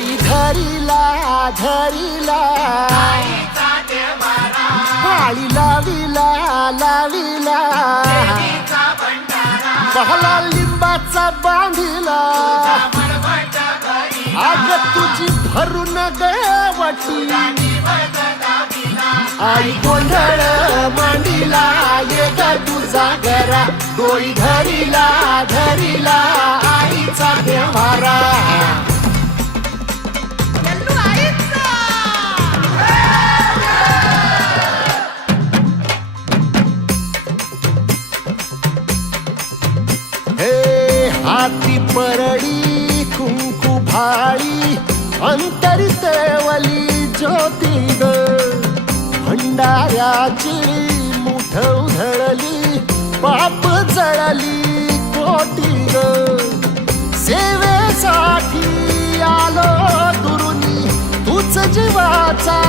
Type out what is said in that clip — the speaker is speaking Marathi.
डोई धरिला धरिला पाळी लाविला लाविला पहला लिंबाचा बांधिला आग तुझी भरून गवटी आई गोंधळ मांडिला ये ग तुझा घरा डोई धरिला धरिला आईचा देवारा हाती परडी कुंकू भाळी अंतरी तेवली ज्योती ग भंडाऱ्याची मुठ उधळली पाप जळली कोटी ग सेवेसाठी आलो दुरुनी तूच जीवाचा